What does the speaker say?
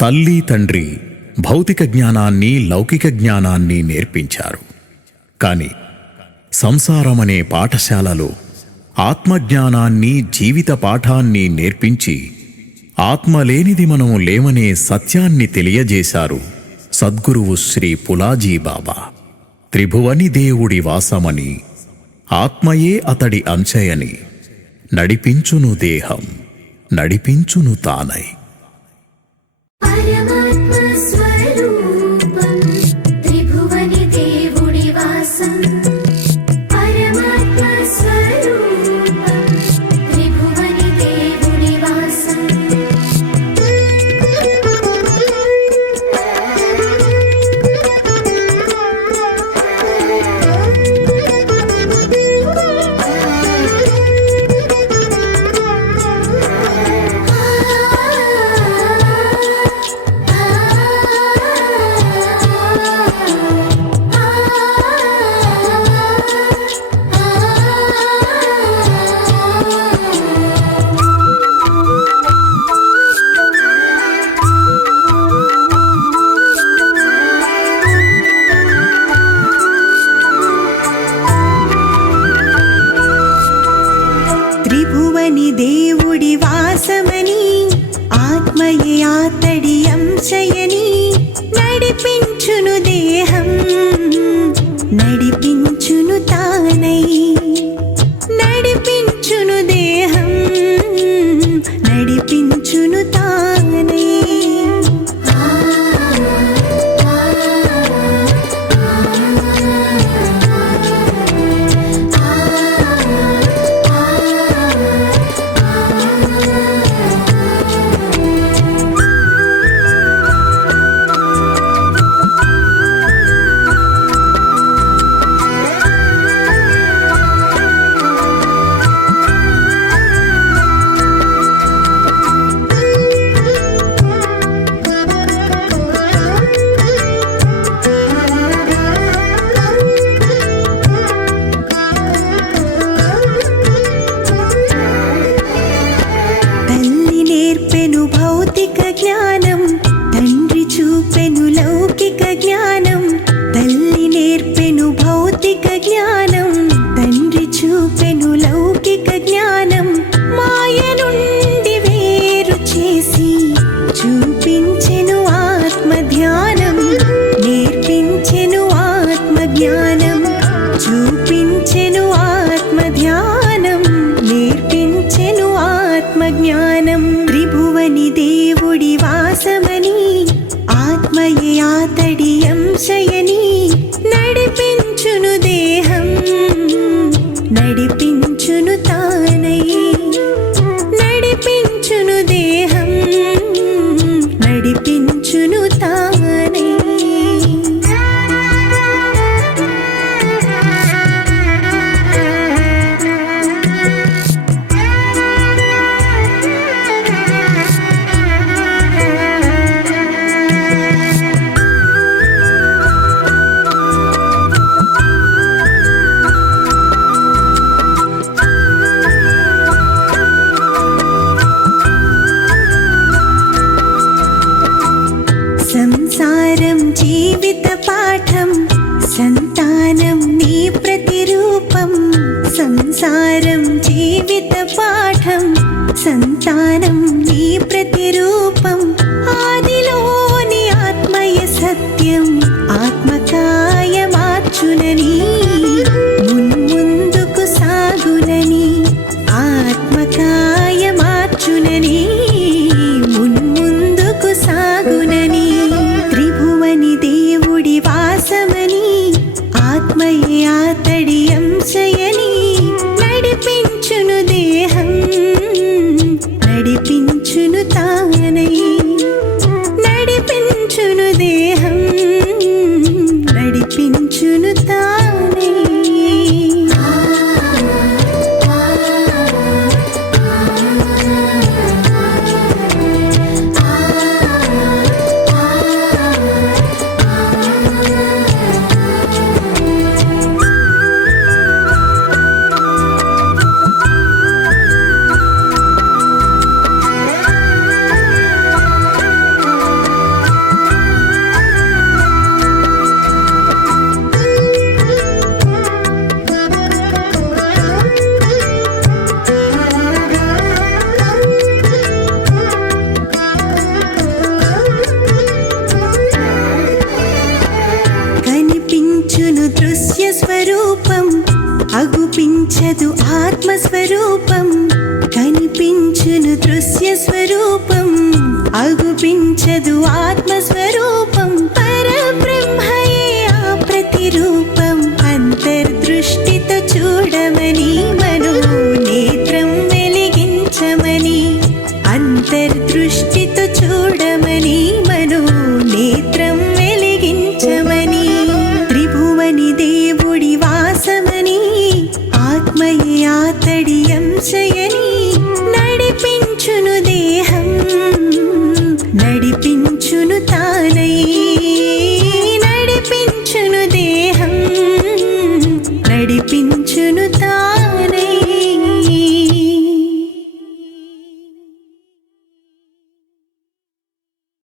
తల్లి తండ్రి భౌతిక జ్ఞానాన్ని లౌకిక జ్ఞానాన్ని నేర్పించారు. కాని సంసారమనే పాఠశాలలో ఆత్మజ్ఞానాన్ని జీవిత పాఠాన్ని నేర్పించి ఆత్మలేనిది మనం లేమనే సత్యాన్ని తెలియజేశారు సద్గురువు శ్రీ పులాజీ బాబా. త్రిభువని దేవుడి వాసమని, ఆత్మయే అతడి అంశయని, నడిపించును దేహం నడిపించును తానై. దేవుడి వాసమని, ఆత్మయే అతడి అంశయని, నడిపించును దేహం నడిపించును తానై. నడిపించును దేహం నడిపించును తానై. భౌతిక జ్ఞానం తండ్రి చూపెను లౌకిక జ్ఞానం. తల్లి నేర్పెను భౌతిక జ్ఞానం, తండ్రి చూపెను లౌకిక జ్ఞానం. మాయ నుండి వేరు చేసి చూపించెను ఆత్మ ధ్యానం. నేర్పించెను ఆత్మ జ్ఞానం, చూపించెను ఆత్మ ధ్యానం. నేర్పించెను ఆత్మ జ్ఞానం. త్రిభువని దేవుడి వాసమని, ఆత్మయే అతడి అంశయని, నడిపించును దేహం నడిపించును తానై. నడిపించును దేహం నడిపించును తానై. సంసారం జీవిత పాఠం, సంతానం నీ ప్రతిరూపం. సంసారం జీవిత పాఠం, సంతానం నీ ప్రతిరూపం. ఆదిలోని ఆత్మయ సత్యం ఆత్మకాయ మార్చునని, మున్ముందుకు సాగునని. ఆత్మకాయ మార్చునని, మున్ముందుకు సాగునని. త్రిభువని దేవుడి వాసమని, ఆత్మయే అతడి అంశయని, నడిపించును దేహం నడిపించును తానై. అగుపించదు ఆత్మస్వరూపం, కనిపించును దృశ్య స్వరూపం. అగుపించదు ఆత్మస్వరూపం, పరబ్రహ్మయే ఆ ప్రతిరూపం. అంతర్దృష్టితో చూడమని మనోనేత్రం వెలిగించమని, అంతర్దృష్టితో చూడమని మనోనేత్రం వెలిగించమని. త్రిభువని దేవుడి వాసమని, ఆత్మయే ఆతడి అంశయని. నడిపించును దేహం, నడిపించును తానై. నడిపించును దేహం, నడిపించును తానై.